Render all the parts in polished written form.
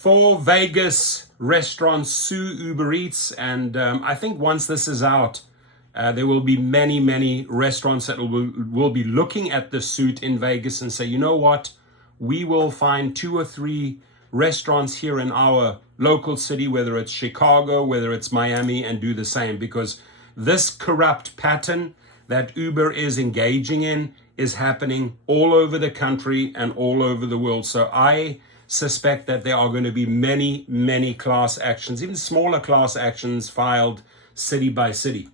4 Vegas restaurants sue Uber Eats, and I think once this is out, there will be many restaurants that will be looking at the suit in Vegas and say, you know what, we will find 2 or 3 restaurants here in our local city, whether it's Chicago, whether it's Miami, and do the same, because this corrupt pattern that Uber is engaging in is happening all over the country and all over the world. So I suspect that there are going to be many class actions, even smaller class actions filed city by city.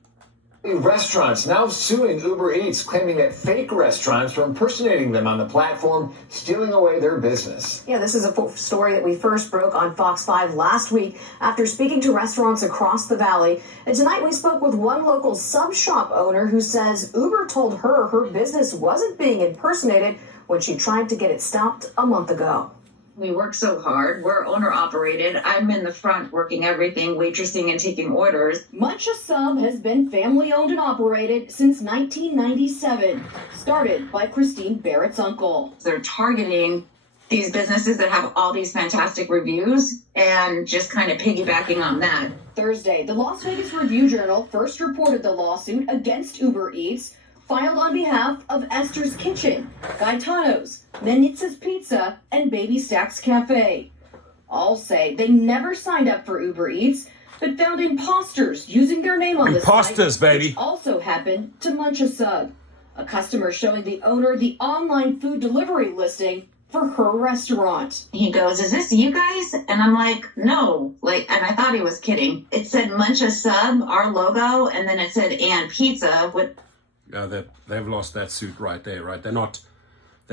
Restaurants now suing Uber Eats, claiming that fake restaurants were impersonating them on the platform, stealing away their business. Yeah, this is a story that we first broke on Fox 5 last week after speaking to restaurants across the valley. And tonight we spoke with one local sub shop owner who says Uber told her her business wasn't being impersonated when she tried to get it stopped a month ago. We work so hard. We're owner operated. I'm in the front working everything, waitressing and taking orders. Munch a Sub has been family owned and operated since 1997, started by Christine Barrett's uncle. They're targeting these businesses that have all these fantastic reviews and just kind of piggybacking on that. Thursday, the Las Vegas Review-Journal first reported the lawsuit against Uber Eats, filed on behalf of Esther's Kitchen, Gaetano's, Menitza's Pizza, and Baby Stacks Cafe. All say they never signed up for Uber Eats, but found imposters using their name on the site, baby. Which also happened to Munch a Sub, a customer showing the owner the online food delivery listing for her restaurant. He goes, "Is this you guys?" And I'm like, "No." And I thought he was kidding. It said Munch a Sub, our logo, and then it said "and pizza" with. They've lost that suit right there, right? They're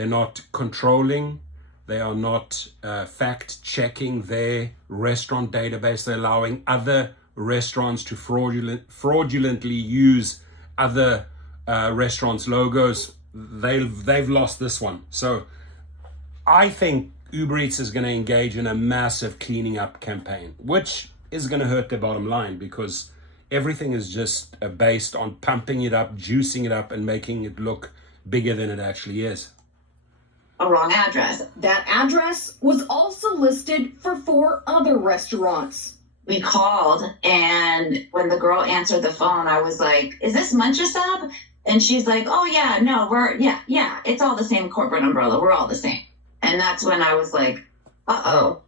not controlling. They are not fact-checking their restaurant database. They're allowing other restaurants to fraudulently use other restaurants' logos. They've lost this one. So I think Uber Eats is going to engage in a massive cleaning up campaign, which is going to hurt their bottom line, because everything is just based on pumping it up, juicing it up, and making it look bigger than it actually is. A wrong address. That address was also listed for 4 other restaurants. We called, and when the girl answered the phone, I was like, "Is this Munch a Sub?" And she's like, "Oh yeah, no, yeah, it's all the same corporate umbrella. We're all the same." And that's when I was like,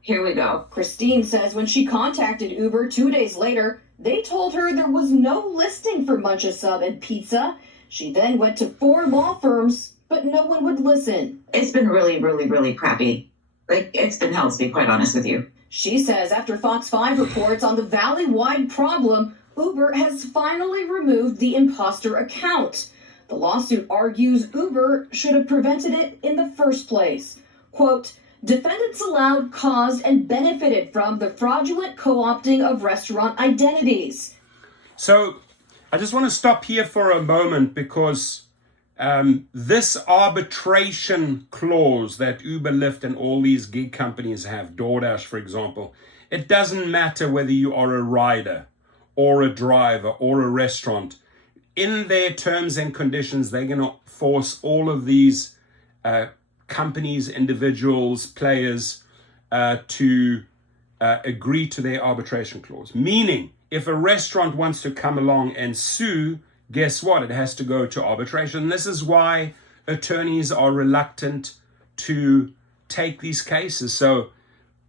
here we go. Christine says when she contacted Uber 2 days later, they told her there was no listing for Munch a Sub and Pizza. She then went to 4 law firms, but no one would listen. It's been really crappy. It's been hell, to be quite honest with you. She says after Fox 5 reports on the valley-wide problem, Uber has finally removed the imposter account. The lawsuit argues Uber should have prevented it in the first place. Quote, "Defendants allowed, caused, and benefited from the fraudulent co-opting of restaurant identities." So I just want to stop here for a moment, because this arbitration clause that Uber, Lyft, and all these gig companies have, DoorDash, for example, it doesn't matter whether you are a rider or a driver or a restaurant. In their terms and conditions, they're going to force all of these companies, individuals, players to agree to their arbitration clause. Meaning, if a restaurant wants to come along and sue, guess what? It has to go to arbitration. And this is why attorneys are reluctant to take these cases. So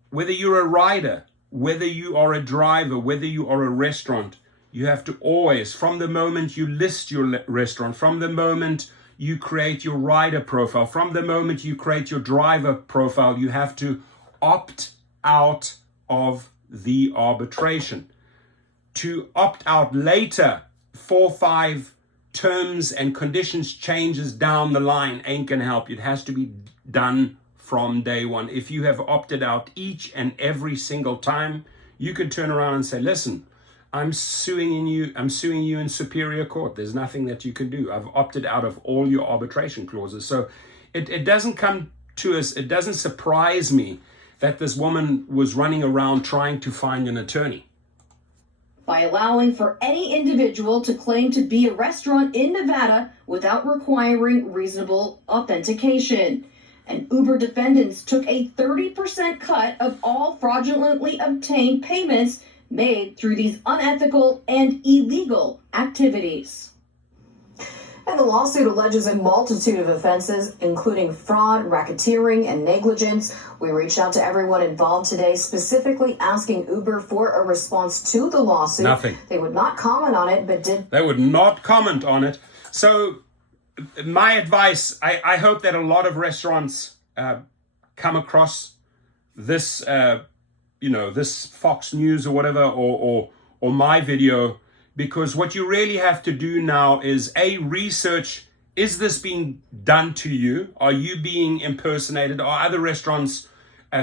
whether you're a rider, whether you are a driver, whether you are a restaurant, you have to always, from the moment you list your restaurant, from the moment you create your rider profile, from the moment you create your driver profile, you have to opt out of the arbitration. To opt out later, 4 or 5 terms and conditions changes down the line ain't gonna help you. It has to be done from day one. If you have opted out each and every single time, you could turn around and say, "Listen, I'm suing you in superior court. There's nothing that you can do. I've opted out of all your arbitration clauses." So it doesn't come to us, it doesn't surprise me that this woman was running around trying to find an attorney. By allowing for any individual to claim to be a restaurant in Nevada without requiring reasonable authentication. And Uber defendants took a 30% cut of all fraudulently obtained payments made through these unethical and illegal activities. And the lawsuit alleges a multitude of offenses, including fraud, racketeering, and negligence. We reached out to everyone involved today, specifically asking Uber for a response to the lawsuit. Nothing. They would not comment on it, but did. They would not comment on it. So my advice, I hope that a lot of restaurants come across this, this Fox News or whatever, or my video, because what you really have to do now is research, is this being done to you? Are you being impersonated? Are other restaurants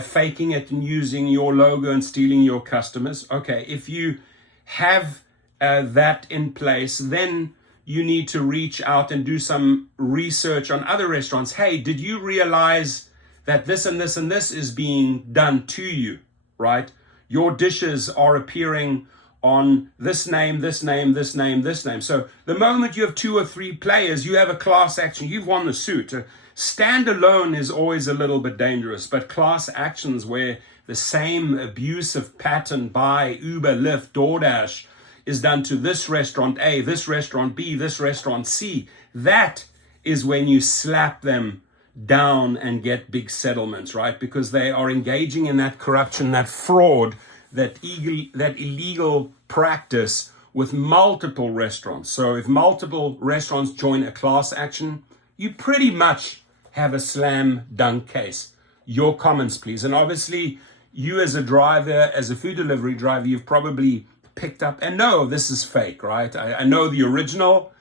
faking it and using your logo and stealing your customers? Okay, if you have that in place, then you need to reach out and do some research on other restaurants. Hey, did you realize that this and this and this is being done to you, right? Your dishes are appearing on this name, this name, this name, this name. So the moment you have 2 or 3 players, you have a class action, you've won the suit. Standalone is always a little bit dangerous, but class actions where the same abusive pattern by Uber, Lyft, DoorDash is done to this restaurant A, this restaurant B, this restaurant C, that is when you slap them down and get big settlements, right? Because they are engaging in that corruption, that fraud, that illegal practice with multiple restaurants. So if multiple restaurants join a class action, you pretty much have a slam dunk case. Your comments, please. And obviously, you as a driver, as a food delivery driver, you've probably picked up and know this is fake, right? I know the original.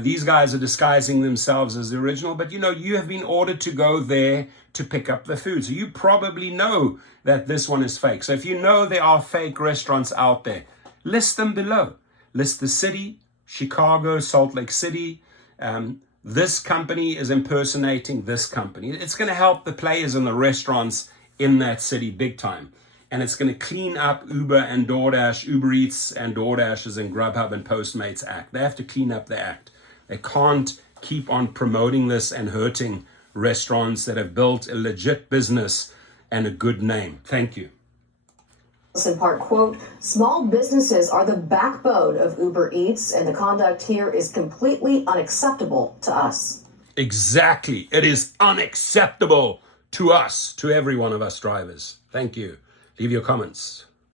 These guys are disguising themselves as the original, but you have been ordered to go there to pick up the food. So you probably know that this one is fake. So if you know there are fake restaurants out there, list them below. List the city, Chicago, Salt Lake City. This company is impersonating this company. It's going to help the players and the restaurants in that city big time. And it's going to clean up Uber and DoorDash, Uber Eats and DoorDash's and Grubhub and Postmates act. They have to clean up the act. They can't keep on promoting this and hurting restaurants that have built a legit business and a good name. Thank you. In part, quote, small businesses are the backbone of Uber Eats, and the conduct here is completely unacceptable to us. Exactly. It is unacceptable to us, to every one of us drivers. Thank you. Leave your comments.